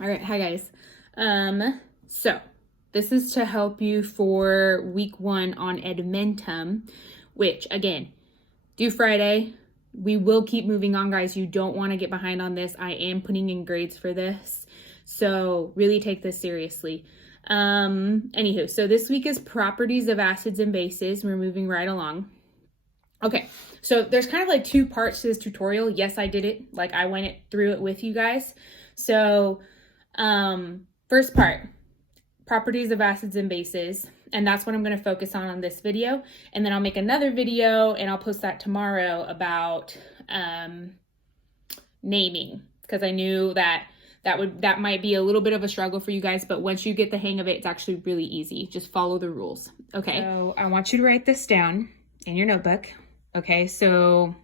All right, hi guys. So this is to help you for week 1 on Edmentum, which again, due Friday. We will keep moving on, guys. You don't want to get behind on this. I am putting in grades for this, so really take this seriously. Anywho, so this week is properties of acids and bases. We're moving right along. Okay, so there's kind of like 2 parts to this tutorial. Yes, I did it. Like I went through it with you guys. So first part, properties of acids and bases, and that's what I'm going to focus on this video. And then I'll make another video and I'll post that tomorrow about naming, because I knew that might be a little bit of a struggle for you guys, but once you get the hang of it, it's actually really easy. Just follow the rules. Okay, so I want you to write this down in your notebook. Okay, so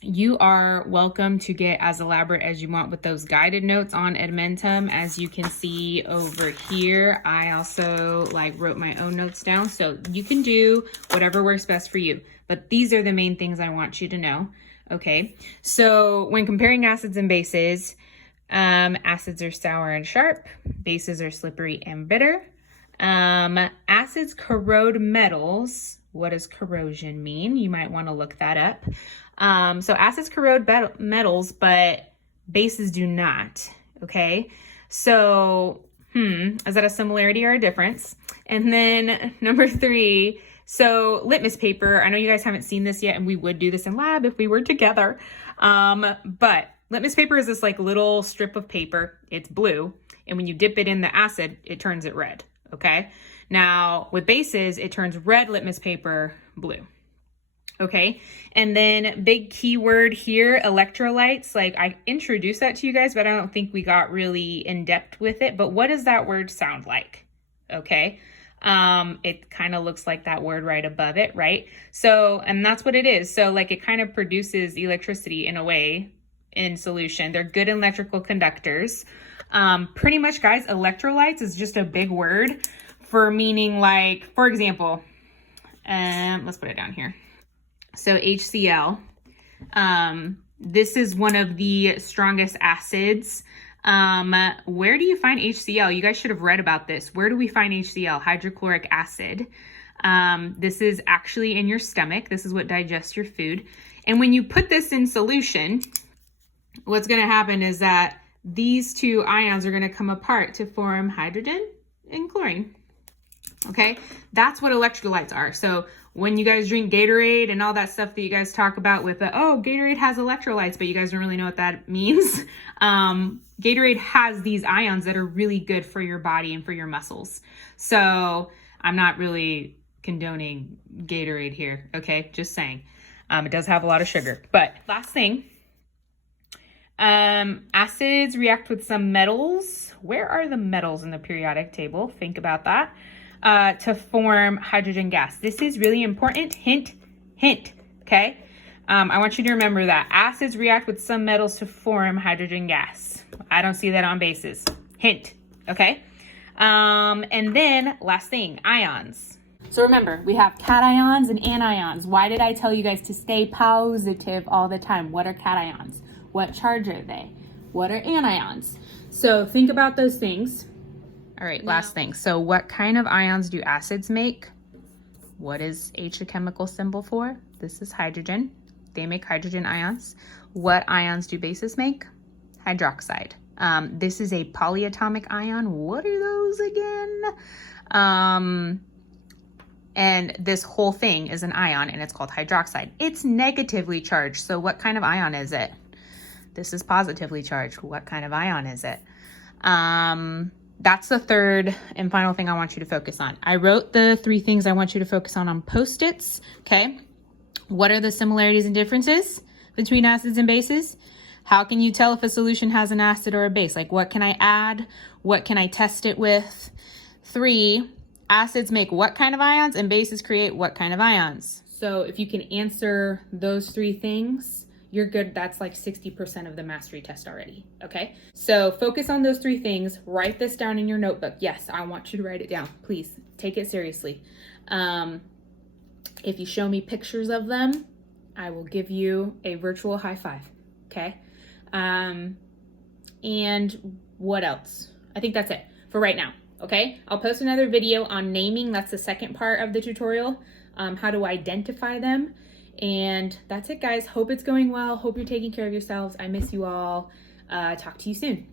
you are welcome to get as elaborate as you want with those guided notes on Edmentum. As you can see over here, I also wrote my own notes down, so you can do whatever works best for you. But these are the main things I want you to know. Okay, so when comparing acids and bases, acids are sour and sharp, bases are slippery and bitter. Acids corrode metals. What does corrosion mean? You might want to look that up. So acids corrode metals, but bases do not. Okay, so is that a similarity or a difference? And then number 3, so litmus paper. I know you guys haven't seen this yet, and we would do this in lab if we were together. But litmus paper is this little strip of paper. It's blue, and when you dip it in the acid, it turns it red. Okay, now with bases, it turns red litmus paper blue. Okay, and then big keyword here, electrolytes. I introduced that to you guys, but I don't think we got really in depth with it. But what does that word sound like? Okay, it kind of looks like that word right above it, right? So, and that's what it is. So it kind of produces electricity in a way in solution. They're good electrical conductors. Pretty much, guys, electrolytes is just a big word for meaning for example, let's put it down here. So HCl, this is one of the strongest acids. Where do you find HCl? You guys should have read about this. Where do we find HCl? Hydrochloric acid. This is actually in your stomach. This is what digests your food. And when you put this in solution, what's going to happen is that these 2 ions are going to come apart to form hydrogen and chlorine. Okay, that's what electrolytes are. So when you guys drink Gatorade and all that stuff that you guys talk about with Gatorade has electrolytes, but you guys don't really know what that means. Gatorade has these ions that are really good for your body and for your muscles. So I'm not really condoning Gatorade here. Okay, just saying. It does have a lot of sugar. But last thing, acids react with some metals. Where are the metals in the periodic table? Think about that. To form hydrogen gas. This is really important. Hint, hint. Okay. I want you to remember that acids react with some metals to form hydrogen gas. I don't see that on bases. Hint. Okay. And then last thing, ions. So remember, we have cations and anions. Why did I tell you guys to stay positive all the time? What are cations? What charge are they? What are anions? So think about those things. All right, last thing. So what kind of ions do acids make? What is H a chemical symbol for? This is hydrogen. They make hydrogen ions. What ions do bases make? Hydroxide. This is a polyatomic ion. What are those again? And this whole thing is an ion, and it's called hydroxide. It's negatively charged. So what kind of ion is it? This is positively charged. What kind of ion is it? That's the third and final thing I want you to focus on. I wrote the 3 things I want you to focus on Post-its, okay? What are the similarities and differences between acids and bases? How can you tell if a solution has an acid or a base? What can I add? What can I test it with? 3, acids make what kind of ions and bases create what kind of ions? So if you can answer those 3 things, you're good. That's 60% of the mastery test already. Okay, so focus on those 3 things. Write this down in your notebook. Yes, I want you to write it down. Please take it seriously. If you show me pictures of them, I will give you a virtual high five. Okay, And what else? I think that's it for right now. Okay, I'll post another video on naming. That's the second part of the tutorial, how to identify them. And that's it, guys. Hope it's going well. Hope you're taking care of yourselves. I miss you all. Talk to you soon.